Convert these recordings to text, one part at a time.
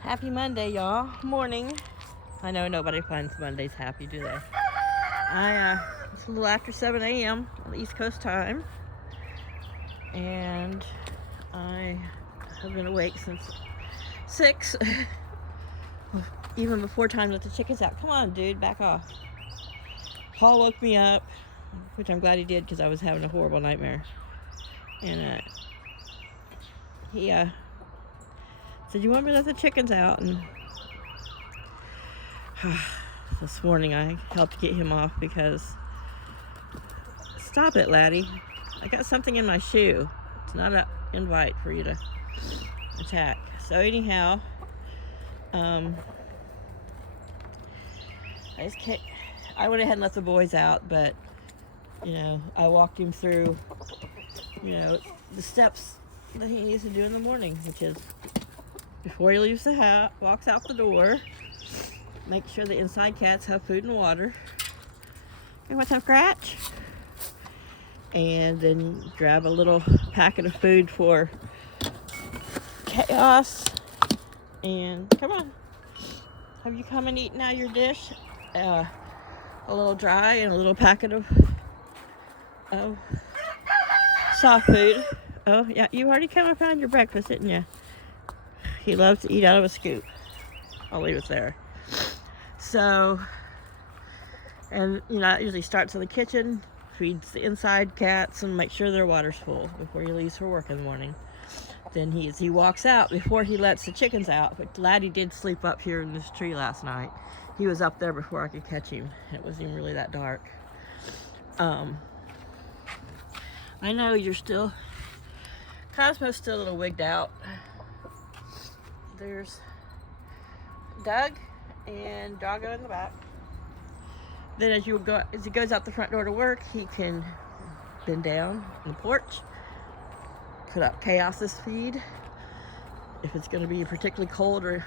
Happy Monday, y'all. Morning. I know nobody finds Mondays happy, do they? It's a little after 7 a.m. on East Coast time. And I have been awake since 6. Even before time to let the chickens out. Come on, dude, back off. Paul woke me up, which I'm glad he did because I was having a horrible nightmare. And he said, "You want me to let the chickens out?" And this morning I helped get him off because, stop it, Laddie. I got something in my shoe. It's not an invite for you to attack. So anyhow, I went ahead and let the boys out, but, I walked him through, the steps that he needs to do in the morning, which is before he leaves the house, walks out the door, make sure the inside cats have food and water. Hey, what's up, Scratch? And then grab a little packet of food for Chaos. And come on, have you come and eaten out of your dish? A little dry and a little packet of soft food. Oh yeah, you already come and found your breakfast, didn't you? He loves to eat out of a scoop. I'll leave it there. So, and it usually starts in the kitchen, feeds the inside cats and makes sure their water's full before he leaves for work in the morning. Then he walks out before he lets the chickens out. But Laddie did sleep up here in this tree last night. He was up there before I could catch him. It wasn't even really that dark. I know you're still, Cosmo's still a little wigged out. There's Doug and Doggo in the back. Then as he goes out the front door to work, he can bend down on the porch, put up Chaos's feed. If it's going to be particularly cold or,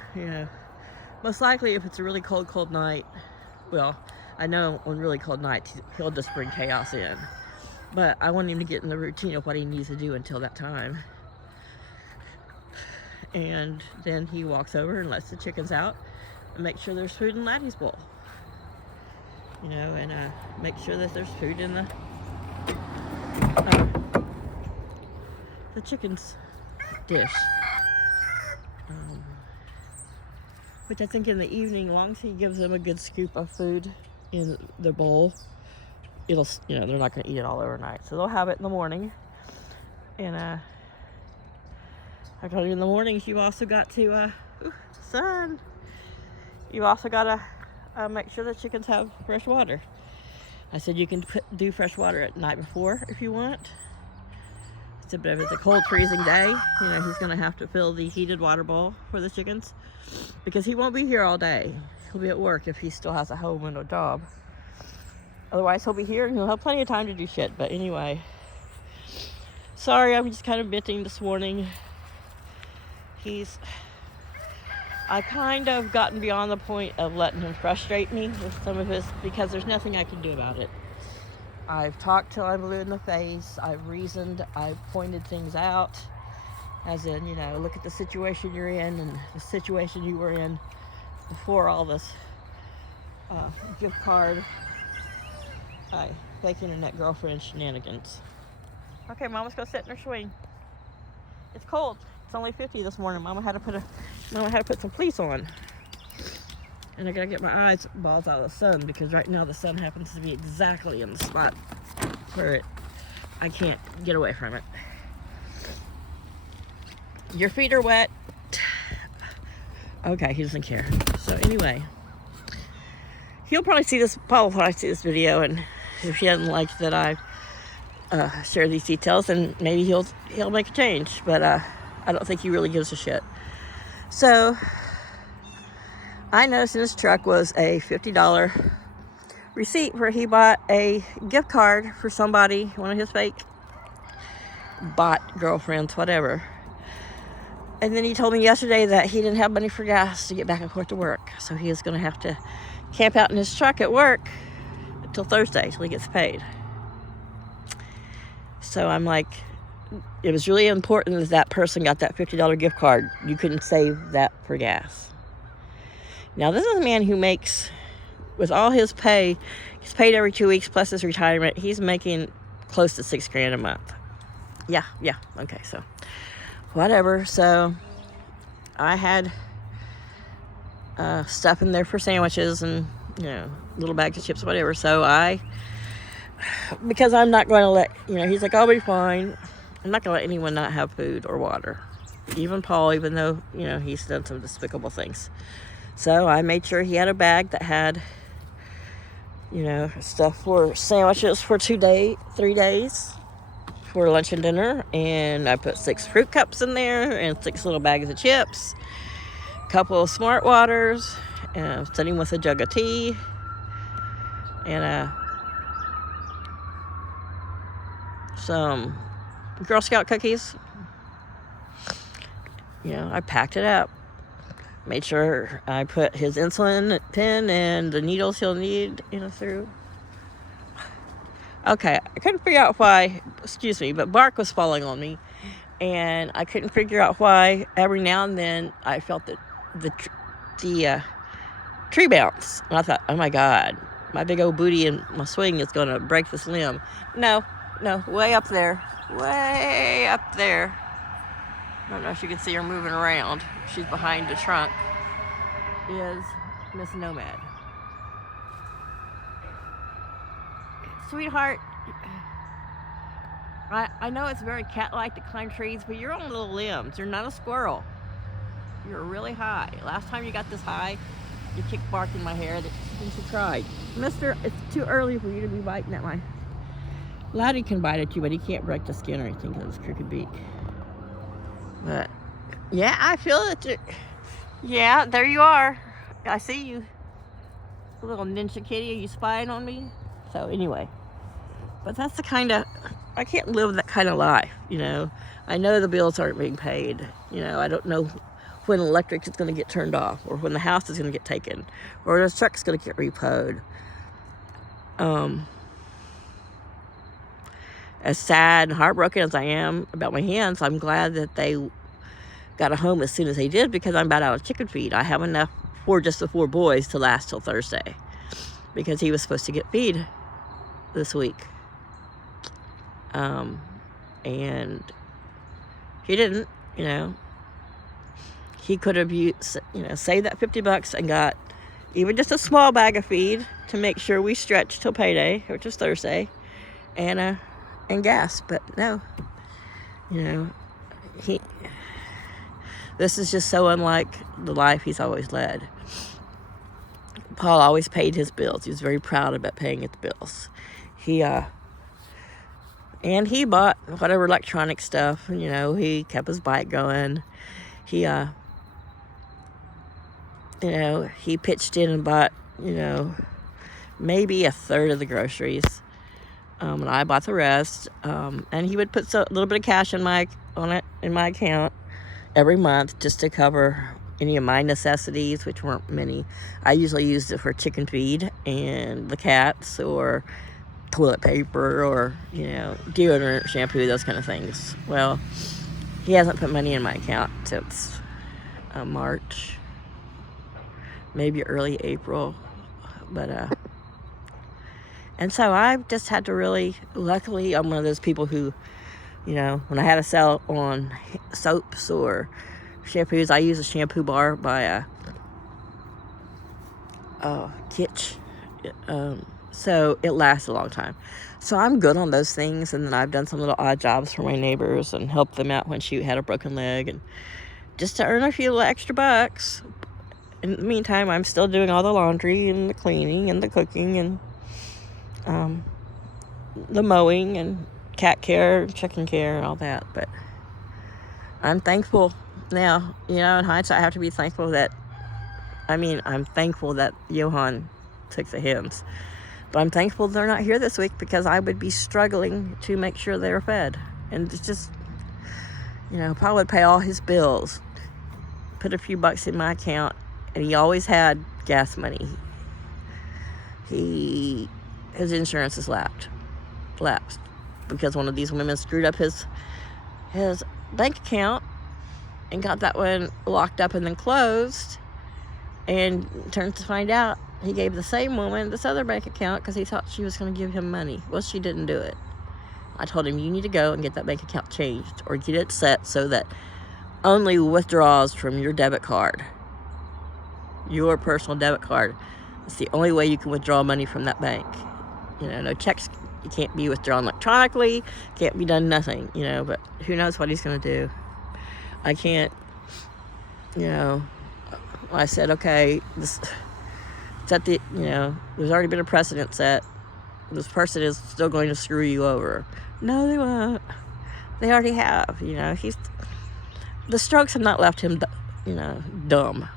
most likely if it's a really cold night, well, I know on really cold nights he'll just bring Chaos in. But I want him to get in the routine of what he needs to do until that time. And then he walks over and lets the chickens out and makes sure there's food in Laddie's bowl. And make sure that there's food in the chicken's dish. Which I think in the evening, as long as he gives them a good scoop of food in their bowl, it'll, they're not going to eat it all overnight. So they'll have it in the morning. And I told you in the mornings, you've also got to, sun. You've also got to make sure the chickens have fresh water. I said you can do fresh water at night before if you want. I said, but if it's a cold, freezing day, he's going to have to fill the heated water bowl for the chickens because he won't be here all day. He'll be at work if he still has a home and a job. Otherwise, he'll be here and he'll have plenty of time to do shit. But anyway, sorry, I'm just kind of venting this morning. I've kind of gotten beyond the point of letting him frustrate me with some of his, because there's nothing I can do about it. I've talked till I'm blue in the face. I've reasoned. I've pointed things out. As in, look at the situation you're in and the situation you were in before all this gift card, fake internet girlfriend shenanigans. Okay, Mama's gonna sit in her swing. It's cold. It's only 50 this morning. Mama had to put some fleece on. And I gotta get my eyeballs out of the sun because right now the sun happens to be exactly in the spot where I can't get away from it. Your feet are wet. Okay, he doesn't care. So anyway, he'll probably see this video, and if he doesn't like that I share these details, then maybe he'll make a change. But I don't think he really gives a shit. So I noticed in his truck was a $50 receipt where he bought a gift card for somebody, one of his fake bot girlfriends, whatever. And then he told me yesterday that he didn't have money for gas to get back and forth to work. So he is going to have to camp out in his truck at work until Thursday till he gets paid. So I'm like, it was really important that that person got that $50 gift card. You couldn't save that for gas. Now, this is a man who makes, with all his pay, he's paid every 2 weeks plus his retirement. He's making close to $6,000 a month. Yeah, okay, so whatever. So I had stuff in there for sandwiches and, little bags of chips, whatever. So because I'm not going to let, he's like, I'll be fine. I'm not going to let anyone not have food or water. Even Paul, even though, he's done some despicable things. So I made sure he had a bag that had, stuff for sandwiches for 3 days for lunch and dinner. And I put 6 fruit cups in there and 6 little bags of chips, a couple of Smart Waters, sitting with a jug of tea, and some Girl Scout cookies. I packed it up. Made sure I put his insulin pen and the needles he'll need, through. Okay, I couldn't figure out why, but bark was falling on me. And I couldn't figure out why. Every now and then I felt the tree bounce. And I thought, oh my God, my big old booty and my swing is going to break this limb. No, way up there. Way up there. I don't know if you can see her moving around. She's behind the trunk. Is Miss Nomad. Sweetheart, I know it's very cat-like to climb trees, but you're on little limbs. You're not a squirrel. You're really high. Last time you got this high, you kicked bark in my hair. Then she cried. Mister, it's too early for you to be biting at my... Laddie can bite at you, but he can't break the skin or anything because of his crooked beak. But, yeah, I feel it. Yeah, there you are. I see you. Little ninja kitty, are you spying on me? So, anyway. But that's the kind of... I can't live that kind of life, I know the bills aren't being paid. I don't know when electric is going to get turned off, or when the house is going to get taken, or the truck's going to get repoed. As sad and heartbroken as I am about my hens, I'm glad that they got a home as soon as they did, because I'm about out of chicken feed. I have enough for just the 4 boys to last till Thursday, because he was supposed to get feed this week. And he didn't, He could have saved that $50 and got even just a small bag of feed to make sure we stretch till payday, which is Thursday, and gas. But no, this is just so unlike the life he's always led. Paul always paid his bills. He was very proud about paying his bills. And he bought whatever electronic stuff, he kept his bike going. He pitched in and bought, maybe a third of the groceries. And I bought the rest. And he would put a little bit of cash in my account every month just to cover any of my necessities, which weren't many. I usually used it for chicken feed and the cats, or toilet paper, or deodorant, shampoo, those kind of things. Well, he hasn't put money in my account since March, maybe early April, but and so I've just had to really, luckily I'm one of those people who, when I had to sell on soaps or shampoos, I use a shampoo bar by Kitsch. So it lasts a long time. So I'm good on those things. And then I've done some little odd jobs for my neighbors and helped them out when she had a broken leg, and just to earn a few extra bucks. In the meantime, I'm still doing all the laundry and the cleaning and the cooking and the mowing and cat care, chicken care, and all that. But I'm thankful now. In hindsight, I have to be thankful that, I'm thankful that Johan took the hens. But I'm thankful they're not here this week, because I would be struggling to make sure they were fed. And it's just, Paul would pay all his bills, put a few bucks in my account, and he always had gas money. His insurance is lapsed because one of these women screwed up his his bank account and got that one locked up and then closed. And turns to find out he gave the same woman this other bank account because he thought she was going to give him money. Well, she didn't do it. I told him, you need to go and get that bank account changed or get it set so that only withdrawals from your debit card, your personal debit card, it's the only way you can withdraw money from that bank. No checks. You can't be withdrawn electronically. Can't be done nothing, but who knows what he's going to do. I can't, I said, okay, there's already been a precedent set. This person is still going to screw you over. No, they won't. They already have, the strokes have not left him, dumb.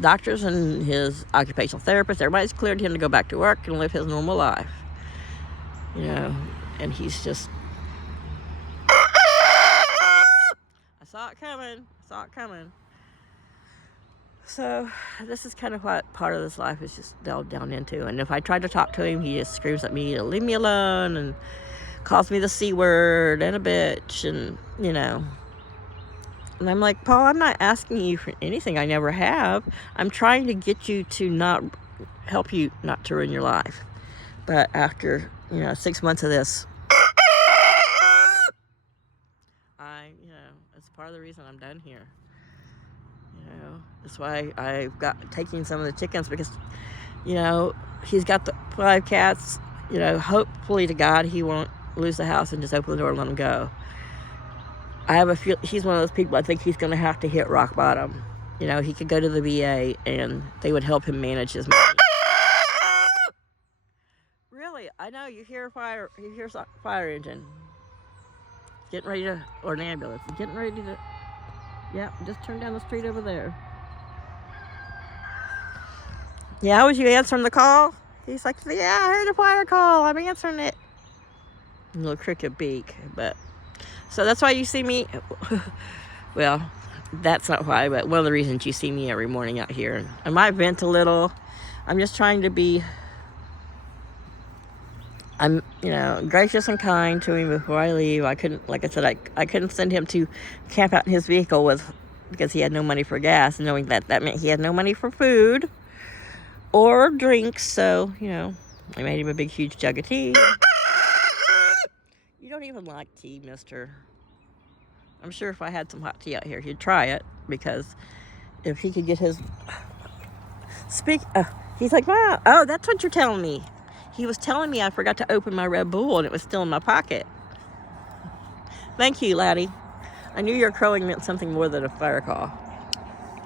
Doctors and his occupational therapist, everybody's cleared him to go back to work and live his normal life. And he's just, I saw it coming. So this is kind of what part of this life is just delved down into. And if I try to talk to him, he just screams at me to leave me alone and calls me the C word and a bitch and, And I'm like, Paul, I'm not asking you for anything I never have. I'm trying to get you to not help you not to ruin your life. But after, 6 months of this, it's part of the reason I'm done here. That's why I've got taking some of the chickens because, he's got the 5 cats. Hopefully to God he won't lose the house and just open the door and let him go. I have a feel he's one of those people I think he's going to have to hit rock bottom. He could go to the VA and they would help him manage his money. Really, I know you hear fire engine. Getting ready to, or an ambulance. Getting ready to, yeah, just turn down the street over there. Yeah, was you answering the call? He's like, yeah, I heard a fire call. I'm answering it. A little crooked beak, but. So that's why you see me, well, that's not why, but one of the reasons you see me every morning out here. I might vent a little. I'm just trying to be, gracious and kind to him before I leave. I couldn't, like I said, I couldn't send him to camp out in his vehicle because he had no money for gas, knowing that meant he had no money for food or drinks. So, I made him a big, huge jug of tea. You don't even like tea, mister. I'm sure if I had some hot tea out here, he'd try it, because if he could get his... he's like, wow, oh, that's what you're telling me. He was telling me I forgot to open my Red Bull and it was still in my pocket. Thank you, Laddie. I knew your crowing meant something more than a fire call.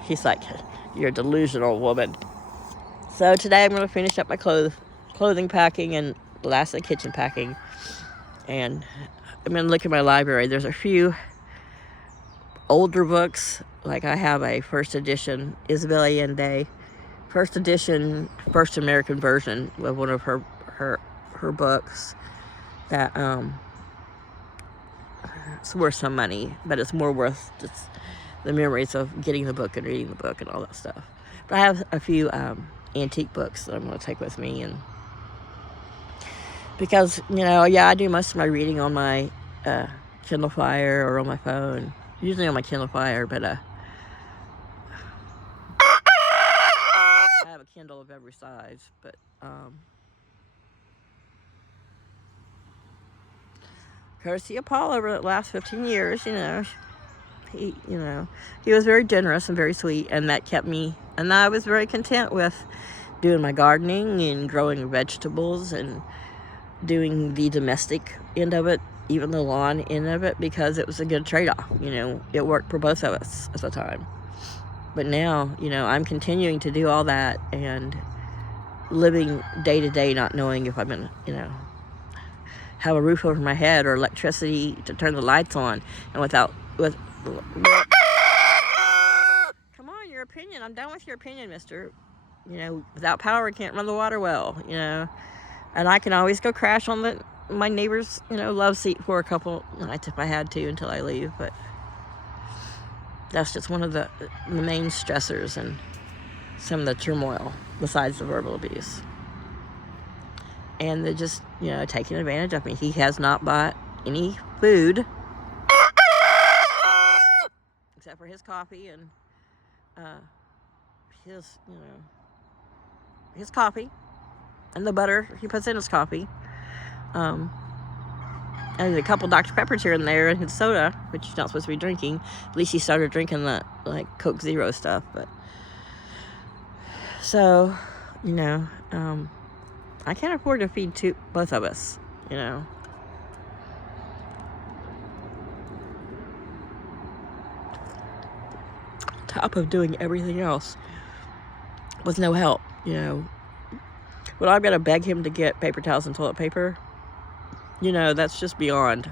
He's like, you're a delusional woman. So today I'm going to finish up my clothing packing and the last of the kitchen packing. And I'm going to look at my library. There's a few older books. Like I have a first edition Isabel Allende, first edition, first American version of one of her books that it's worth some money, but it's more worth just the memories of getting the book and reading the book and all that stuff. But I have a few antique books that I'm going to take with me, and because, I do most of my reading on my Kindle Fire or on my phone. Usually on my Kindle Fire, but I have a Kindle of every size. But courtesy of Paul over the last 15 years, he was very generous and very sweet, and that kept me, and I was very content with doing my gardening and growing vegetables and doing the domestic end of it, even the lawn end of it, because it was a good trade-off. It worked for both of us at the time. But now, I'm continuing to do all that and living day to day, not knowing if I'm going to, have a roof over my head or electricity to turn the lights on, and come on, your opinion. I'm done with your opinion, mister. Without power, I can't run the water well, And I can always go crash on my neighbor's, love seat for a couple nights if I had to until I leave. But that's just one of the main stressors and some of the turmoil besides the verbal abuse. And they're just, taking advantage of me. He has not bought any food except for his coffee and his coffee and the butter he puts in his coffee. And a couple Dr. Peppers here and there and his soda, which he's not supposed to be drinking. At least he started drinking the Coke Zero stuff. But so, I can't afford to feed both of us, top of doing everything else with no help, But I've got to beg him to get paper towels and toilet paper. That's just beyond.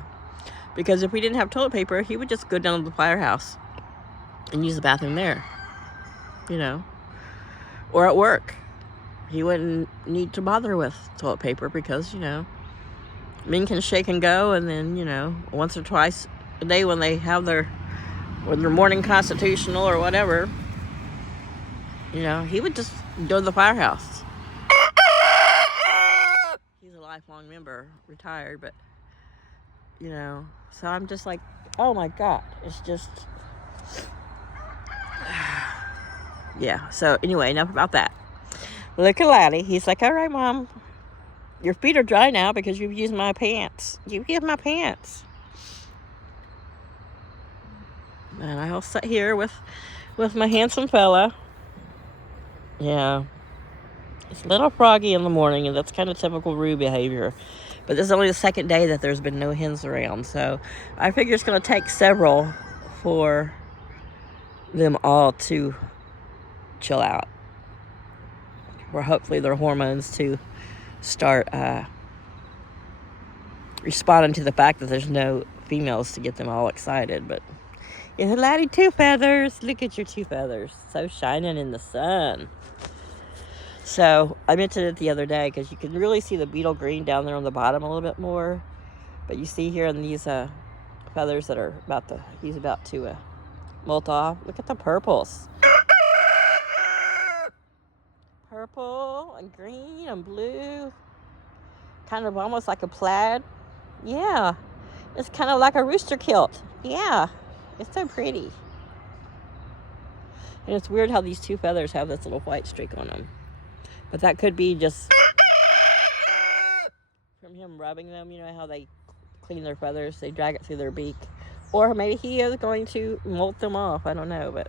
Because if we didn't have toilet paper, he would just go down to the firehouse and use the bathroom there, Or at work. He wouldn't need to bother with toilet paper because, men can shake and go, and then, once or twice a day when they have their morning constitutional or whatever, he would just go to the firehouse. He's a lifelong member, retired, but, so I'm just like, oh my God, it's just, yeah. So anyway, enough about that. Look at Laddie. He's like, all right, Mom, your feet are dry now because you've used my pants. You've used my pants. And I'll sit here with my handsome fella. Yeah. It's a little froggy in the morning, and that's kind of typical Roo behavior. But this is only the second day that there's been no hens around. So I figure it's going to take several for them all to chill out. Or hopefully their hormones to start responding to the fact that there's no females to get them all excited. But it's a Laddie, 2 feathers. Look at your 2 feathers. So shining in the sun. So I mentioned it the other day because you can really see the beetle green down there on the bottom a little bit more. But you see here in these feathers that are he's about to molt off. Look at the purples. Purple and green and blue. Kind of almost like a plaid. Yeah. It's kind of like a rooster kilt. Yeah. It's so pretty. And it's weird how these 2 feathers have this little white streak on them. But that could be just from him rubbing them. You know how they clean their feathers? They drag it through their beak. Or maybe he is going to molt them off. I don't know. But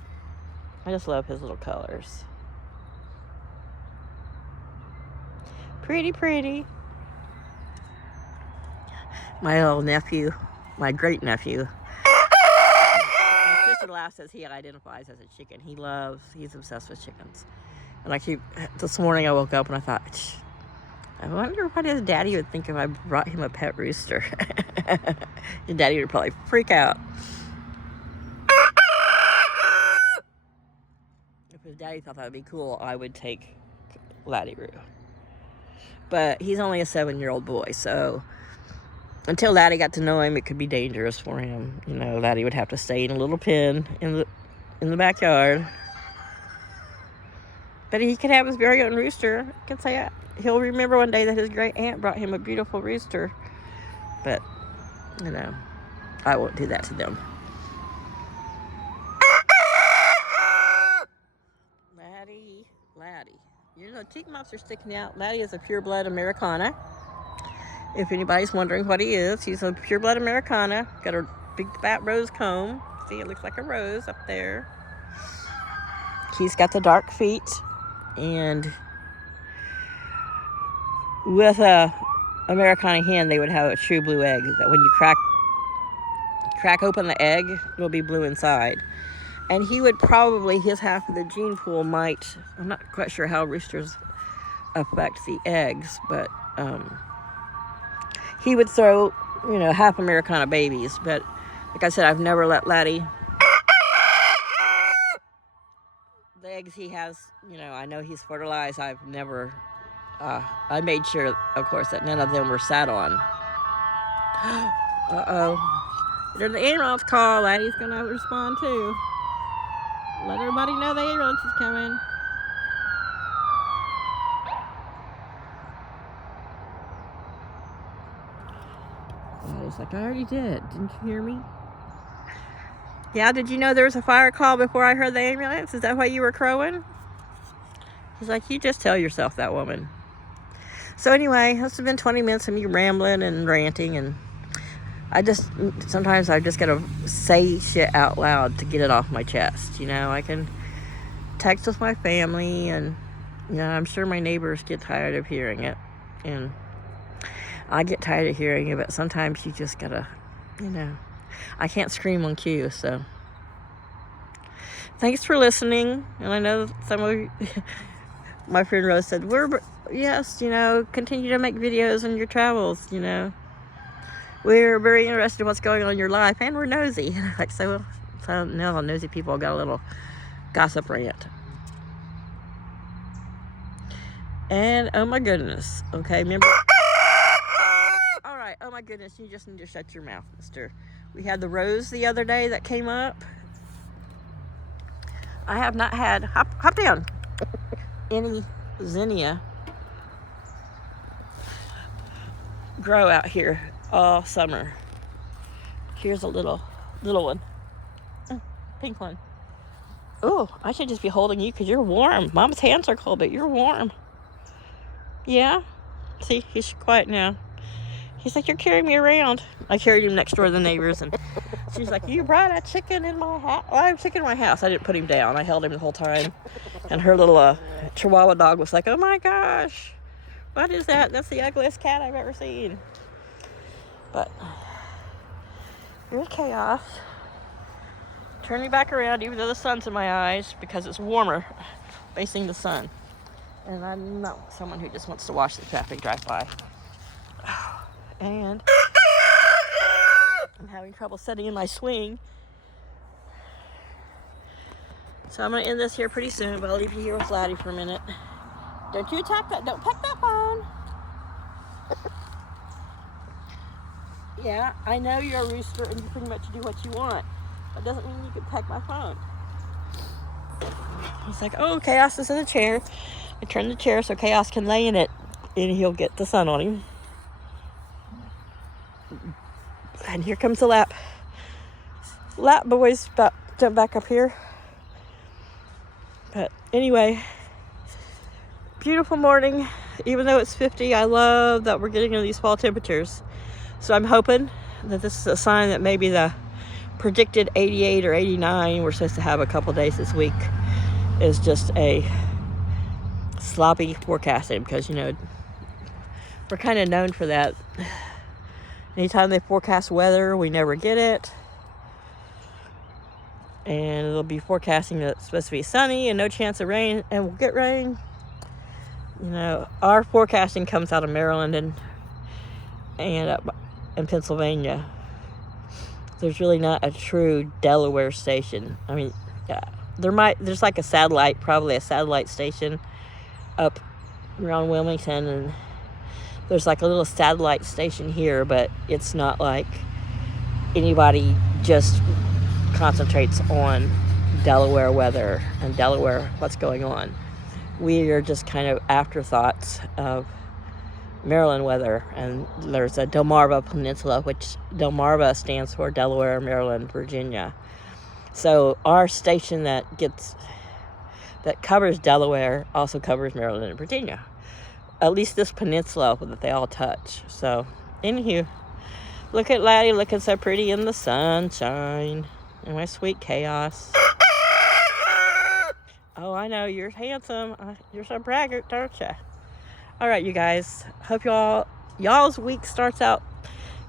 I just love his little colors. Pretty, pretty. My little nephew, my great nephew. My sister-in-law says he identifies as a chicken. He's obsessed with chickens. And this morning I woke up and I thought, I wonder what his daddy would think if I brought him a pet rooster. His daddy would probably freak out. If his daddy thought that would be cool, I would take Laddie Roo. But he's only a 7-year-old boy, so until Laddie got to know him, it could be dangerous for him. Laddie would have to stay in a little pen in the backyard. But he could have his very own rooster. I can say he'll remember one day that his great aunt brought him a beautiful rooster. But, I won't do that to them. Laddie. Teeth mops are sticking out. Laddie is a pureblood Americana. If anybody's wondering what he is, he's a pureblood Americana. Got a big fat rose comb. See, it looks like a rose up there. He's got the dark feet. And with a Americana hen, they would have a true blue egg. That when you crack open the egg, it'll be blue inside. And he would probably, his half of the gene pool might, I'm not quite sure how roosters affect the eggs, but he would throw, half Americana babies. But like I said, I've never let Laddie, the eggs he has, I know he's fertilized. I've never, I made sure, of course, that none of them were sat on. Uh-oh. There's the ambulance call. Laddie's going to respond too. Let everybody know the ambulance is coming. He's like, I already did. Didn't you hear me? Yeah, did you know there was a fire call before I heard the ambulance? Is that why you were crowing? He's like, you just tell yourself that, woman. So anyway, this has been 20 minutes of me rambling and ranting, and sometimes I just gotta say shit out loud to get it off my chest. You know, I can text with my family, and, you know, I'm sure my neighbors get tired of hearing it, and I get tired of hearing it, but sometimes you just gotta, you know, I can't scream on cue. So thanks for listening. And I know some of you, my friend Rose said, yes, you know, continue to make videos on your travels, you know. We're very interested in what's going on in your life, and we're nosy. Like, so now nosy people got a little gossip rant. And oh my goodness, okay, remember? All right, oh my goodness, you just need to shut your mouth, mister. We had the rose the other day that came up. I have not had, hop down, any zinnia grow out here all summer. Here's a little one. Pink one. Oh, I should just be holding you because you're warm. Mom's hands are cold, but you're warm. Yeah? See, he's quiet now. He's like, you're carrying me around. I carried him next door to the neighbors, and she's like, you brought a chicken in my house. Well, I have a chicken in my house. I didn't put him down. I held him the whole time. And her little Chihuahua dog was like, oh my gosh, what is that? That's the ugliest cat I've ever seen. But here's chaos. Turn me back around, even though the sun's in my eyes, because it's warmer facing the sun. And I'm not someone who just wants to watch the traffic drive by. And I'm having trouble setting in my swing. So I'm going to end this here pretty soon, but I'll leave you here with Laddie for a minute. Don't you attack that. Don't peck that phone. Yeah, I know you're a rooster and you pretty much do what you want. That doesn't mean you can peck my phone. He's like, oh, Chaos is in the chair. I turn the chair so Chaos can lay in it, and he'll get the sun on him. And here comes the lap boys about to jump back up here. But anyway, beautiful morning. Even though it's 50, I love that we're getting into these fall temperatures. So I'm hoping that this is a sign that maybe the predicted 88 or 89 we're supposed to have a couple days this week is just a sloppy forecasting, because, you know, we're kind of known for that. Anytime they forecast weather, we never get it. And it'll be forecasting that it's supposed to be sunny and no chance of rain, and we'll get rain. You know, our forecasting comes out of Maryland and Pennsylvania. There's really not a true Delaware station. I mean, there's like probably a satellite station up around Wilmington, and there's like a little satellite station here, but it's not like anybody just concentrates on Delaware weather and Delaware what's going on. We are just kind of afterthoughts of Maryland weather, and there's a Delmarva Peninsula, which Delmarva stands for Delaware, Maryland, Virginia. So our station that covers Delaware also covers Maryland and Virginia. At least this peninsula that they all touch. So, anywho, look at Laddie looking so pretty in the sunshine. And my sweet Chaos. Oh, I know, you're handsome. You're so braggart, don't you? All right, you guys. Hope y'all's week starts out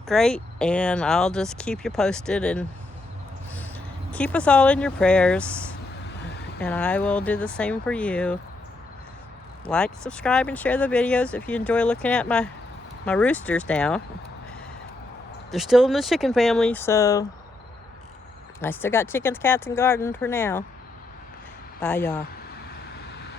great, and I'll just keep you posted and keep us all in your prayers. And I will do the same for you. Like, subscribe, and share the videos if you enjoy looking at my roosters now. They're still in the chicken family, so I still got chickens, cats, and garden for now. Bye, y'all.